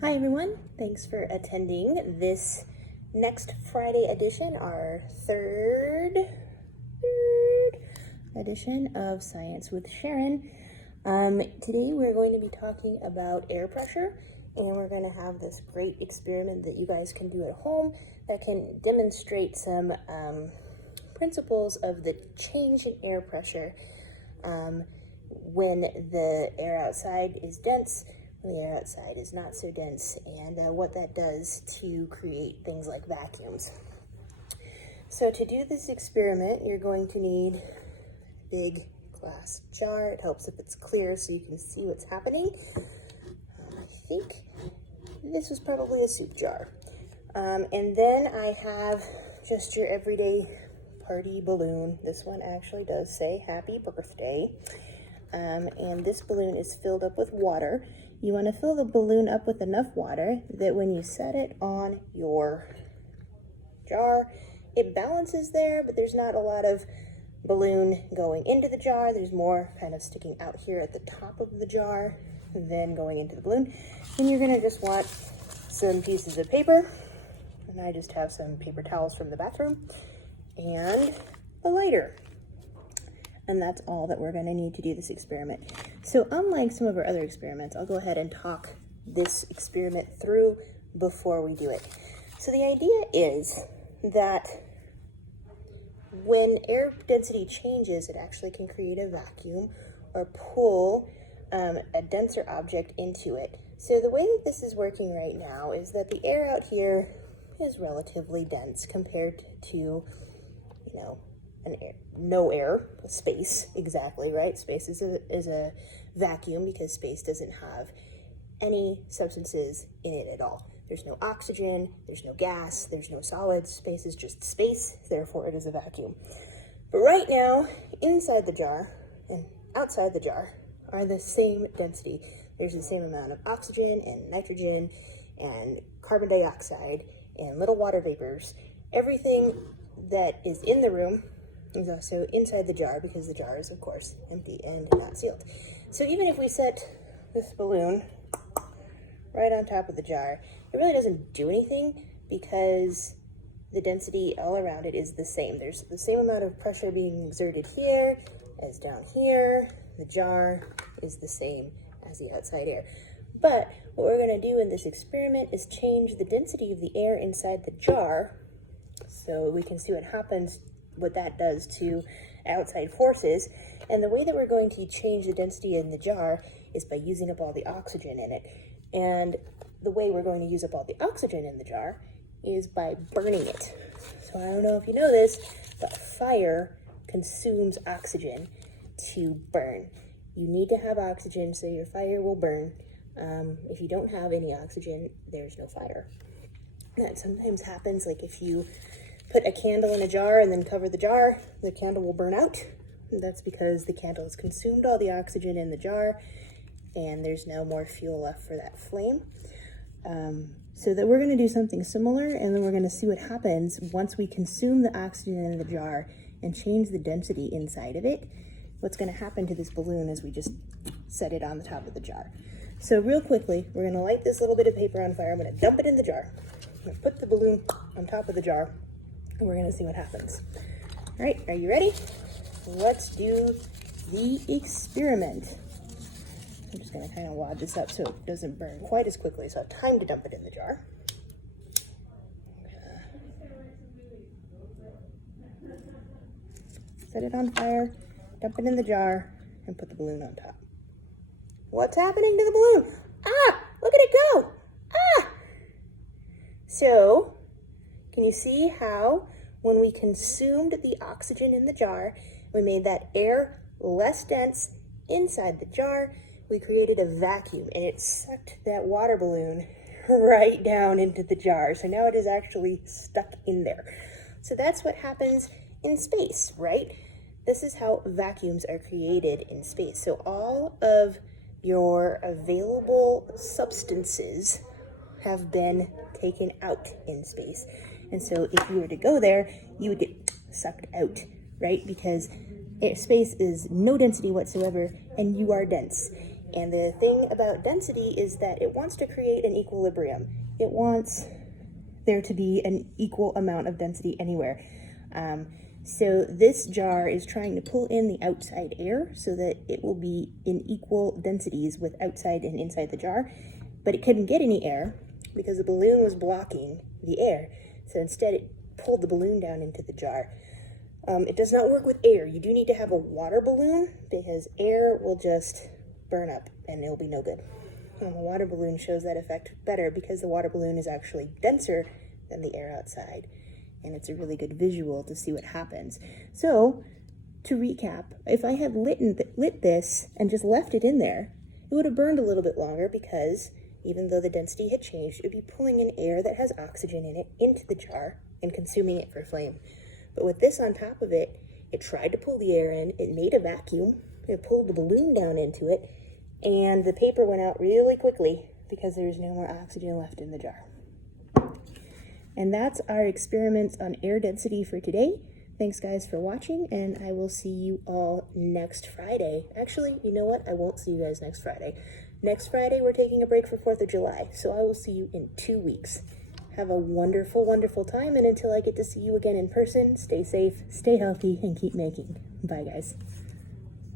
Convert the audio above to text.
Hi everyone, thanks for attending this next Friday edition, our third edition of Science with Sharon. Today we're going to be talking about air pressure, and we're going to have this great experiment that you guys can do at home that can demonstrate some principles of the change in air pressure when the air outside is dense, when the air outside is not so dense, and what that does to create things like vacuums. So to do this experiment, you're going to need a big glass jar. It helps if it's clear so you can see what's happening. I think this was probably a soup jar. And then I have just your everyday party balloon. This one actually does say happy birthday. And this balloon is filled up with water. You want to fill the balloon up with enough water that when you set it on your jar, it balances there, but there's not a lot of balloon going into the jar. There's more kind of sticking out here at the top of the jar than going into the balloon. And you're going to just want some pieces of paper, and I just have some paper towels from the bathroom, and a lighter. And that's all that we're going to need to do this experiment. So unlike some of our other experiments, I'll go ahead and talk this experiment through before we do it. So the idea is that when air density changes, it actually can create a vacuum or pull a denser object into it. So the way that this is working right now is that the air out here is relatively dense compared to, no air, space, exactly, right? Space is a vacuum because space doesn't have any substances in it at all. There's no oxygen, there's no gas, there's no solids. Space is just space, therefore it is a vacuum. But right now, inside the jar and outside the jar are the same density. There's the same amount of oxygen and nitrogen and carbon dioxide and little water vapors. Everything that is in the room is also inside the jar because the jar is, of course, empty and not sealed. So even if we set this balloon right on top of the jar, it really doesn't do anything because the density all around it is the same. There's the same amount of pressure being exerted here as down here. The jar is the same as the outside air. But what we're going to do in this experiment is change the density of the air inside the jar so we can see what happens, what that does to outside forces. And the way that we're going to change the density in the jar is by using up all the oxygen in it. And the way we're going to use up all the oxygen in the jar is by burning it. So I don't know if you know this, but fire consumes oxygen to burn. You need to have oxygen so your fire will burn. If you don't have any oxygen, there's no fire. That sometimes happens, like if you put a candle in a jar and then cover the jar, the candle will burn out. That's because the candle has consumed all the oxygen in the jar and there's no more fuel left for that flame. So that we're going to do something similar, and then we're going to see what happens once we consume the oxygen in the jar and change the density inside of it. What's going to happen to this balloon as we just set it on the top of the jar. So real quickly, we're going to light this little bit of paper on fire. I'm going to dump it in the jar. I'm going to put the balloon on top of the jar, and we're going to see what happens. All right, are you ready? Let's do the experiment. I'm just going to kind of wad this up so it doesn't burn quite as quickly, so I have time to dump it in the jar. Set it on fire, dump it in the jar, and put the balloon on top. What's happening to the balloon? Ah, look at it go. Ah! So, can you see how when we consumed the oxygen in the jar, we made that air less dense inside the jar, we created a vacuum, and it sucked that water balloon right down into the jar. So now it is actually stuck in there. So that's what happens in space, right? This is how vacuums are created in space. So all of your available substances have been taken out in space. And so if you were to go there, you would get sucked out, right? Because space is no density whatsoever, and you are dense. And the thing about density is that it wants to create an equilibrium. It wants there to be an equal amount of density anywhere. So this jar is trying to pull in the outside air so that it will be in equal densities with outside and inside the jar, but it couldn't get any air because the balloon was blocking the air. So instead it pulled the balloon down into the jar. It does not work with air. You do need to have a water balloon because air will just burn up and it'll be no good. A water balloon shows that effect better because the water balloon is actually denser than the air outside. And it's a really good visual to see what happens. So, to recap, if I had lit this and just left it in there, it would have burned a little bit longer because even though the density had changed, it would be pulling in air that has oxygen in it into the jar and consuming it for flame. But with this on top of it, it tried to pull the air in, it made a vacuum, it pulled the balloon down into it, and the paper went out really quickly because there was no more oxygen left in the jar. And that's our experiments on air density for today. Thanks guys for watching, and I will see you all next Friday. Actually, you know what? I won't see you guys next Friday. Next Friday, we're taking a break for 4th of July, so I will see you in 2 weeks. Have a wonderful, wonderful time, and until I get to see you again in person, stay safe, stay healthy, and keep making. Bye guys.